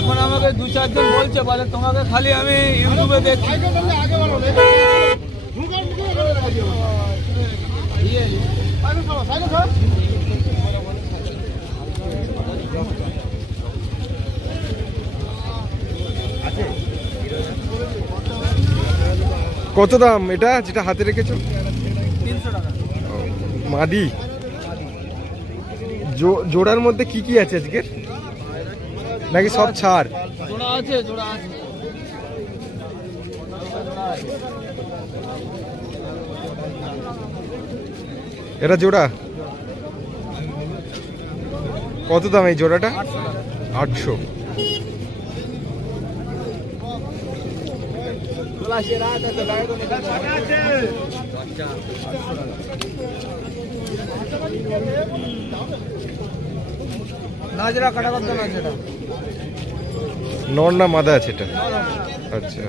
এখন আমাকে 2-4 জন বলছে, বলে তোমাকে খালি আমি ইউটিউবে দেখি। কত দাম এটা যেটা হাতে রেখেছো? 300 টাকা। মাদি জোড়ার মধ্যে কি কি আছে আজকের, নাকি সব ছাড়? জোড়া আছে, জোড়া আছে। এটা জোড়া কত দাম এই জোড়াটা? 800। নাজরা কাটা করতে না, সেটা নর না মাদা আছে এটা? আচ্ছা,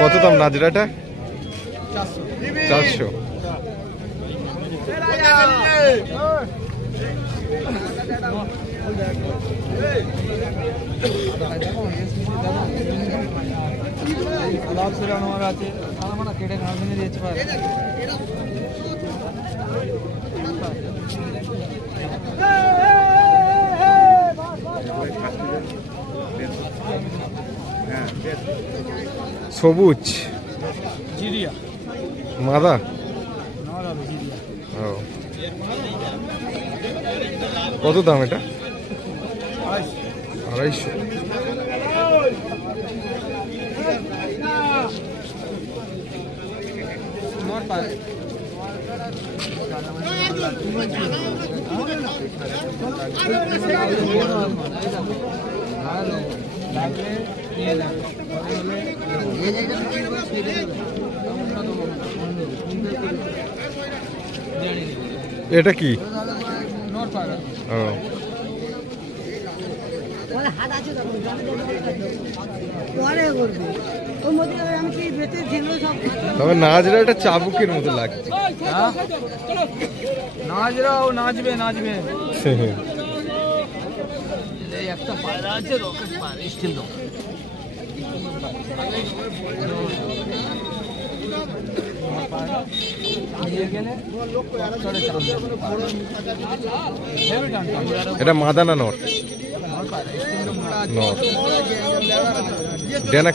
কত দাম নাজরাটা? 400। কেটে ঘাস ভেঙে দিয়েছে। সবুজ জিরিয়া মাদা। ও, কত দাম এটা? 250। এটা কি? ও, তবে নাজরা এটা চাবুকের মতো লাগছে। নাজরাও নাচবে নাচবে। এই একটা পায়রা আছে, রকেট পায়রা, স্টিল রকেট। এটা মাদা না নর? নর। ডেনা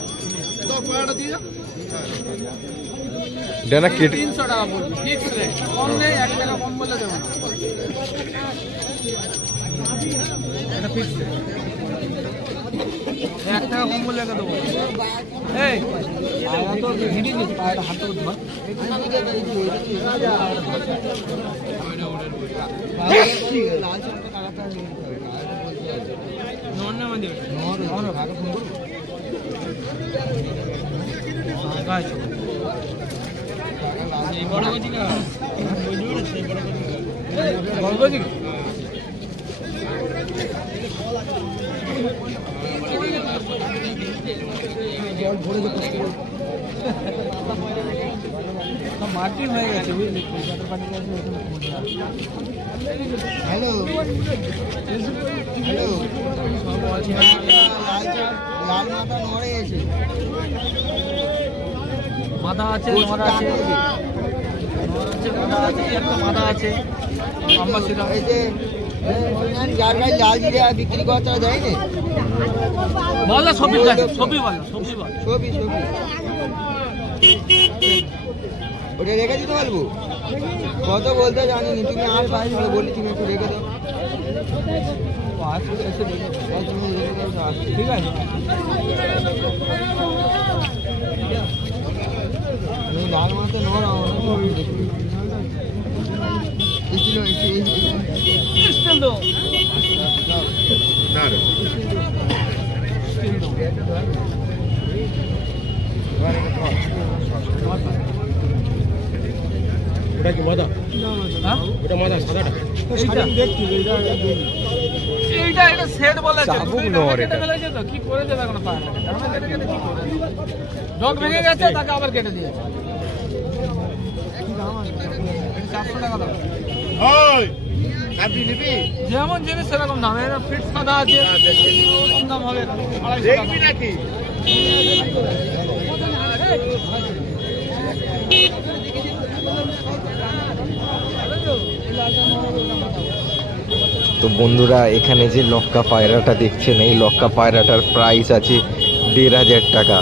ডেনা কেটে 300 টাকা বলবি, ফিক্স রেট, কম নেই, 1 টাকা কম বলে দেবো না। এটা ফিক্স রেট, 1 টাকা কম বলে দেবো। এই আয়া তো ভিডিও দিস, পায়রা হাত করতে বল। লাল চরটা কাটাতে হবে। নর না মানে নর, নর ভাগে ফোন করব। গাছ এই বড় গজি না, ওই জোড়া সেই বড় গজি, বড় গজি। জল ভরে যে কষ্ট মাটি হয়ে গেছে, বুঝলি? কলকাতার পানি গেছে ওখানে। হ্যালো হ্যালো, সব আছে। লাল মাথা নড়ে গেছে, মাথা আছে, নড় আছে, মাথা আছে, একটা মাথা আছে। আমরা সেটা এই যে যার গায়ে লাল জিরে বিক্রি করা তারা দেয় না, বলা সবই বলা, সবই বলা, সবই বলা, সবই সবই। ওটা রেখে দিতে পারবো? কত বলতে জানিনি, তুমি আর বাইরে বললি, তুমি একটু রেখে দাও। ঠিক আছে, লাল মাথা নড় ওটা কি মাদা? ওটা মাদা সাদাটা? এইটা এটা সেট বলা আছে, চাবুক নর এটা। কি করেছে দেখো না, পায় না, কেটে কেটে কি করে, ডগ ভেঙে গেছে, তাকে আবার কেটে দিয়েছে। 400 টাকা দাও। যেমন জিনিস সেরকম দাম, এর ফিট সাদা আছে, কম দাম হবে 250 টাকা। তো বন্ধুরা, এখানে যে লক্কা পায়রাটা দেখছেন, এই লক্কা পায়রাটার প্রাইস আছে 1500 টাকা।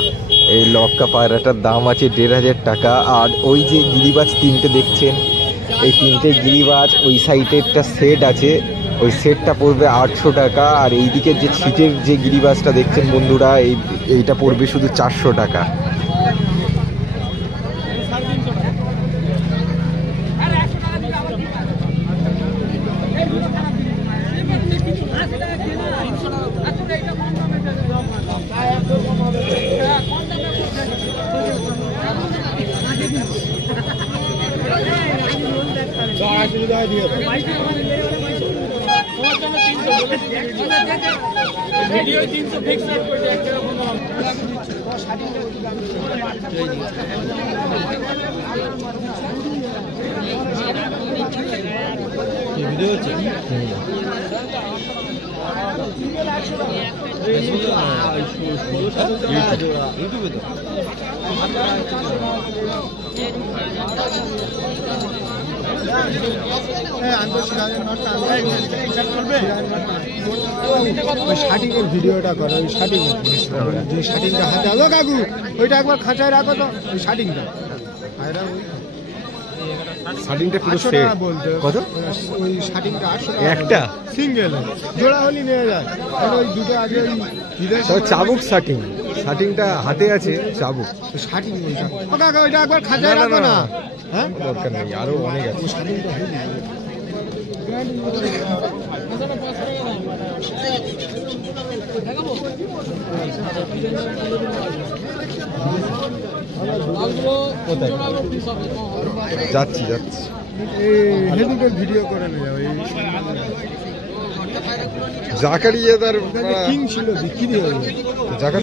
এই লক্কা পায়রাটার দাম আছে 1500 টাকা। আর ওই যে গিরিবাজ তিনটে দেখছেন, এই তিনটে গিরিবাজ, ওই সাইডে একটা সেট আছে, ওই সেটটা পড়বে 800 টাকা। আর এই দিকের যে ছিটের যে গিরিবাজটা দেখছেন বন্ধুরা, এইটা পড়বে শুধু 400 টাকা। শাটিংয়ের ভিডিওটা করো, ওই শাটিং যে শাটিংটা হাতে আলো কাকু, ওইটা একবার খাঁচায় রাখো তো, ওই শাটিংটা। শাটিংটা পুরো 800 সেট টাকা বলতে কত? ওই শাটিংটা 800 টাকা একটা সিঙ্গেল, জোড়া হলি নিয়ে যায়। আর ওই দুটো আগে ওই তবে চাবুক শাটিং, শাটিংটা হাতে আছে চাবুক। শাটিং ওইটা, ও কাকা ওইটা একবার খাঁচায় রাখো না। হ্যাঁ, দরকার নেই, আরো অনেক আছে। শাটিংটা হলি যাচ্ছি হেদুকের ভিডিও করে নিয়ে যাও। এই জাকারিয়া তার কিং ছিল, বিক্রি হয়ে গেছে। জাকারিয়া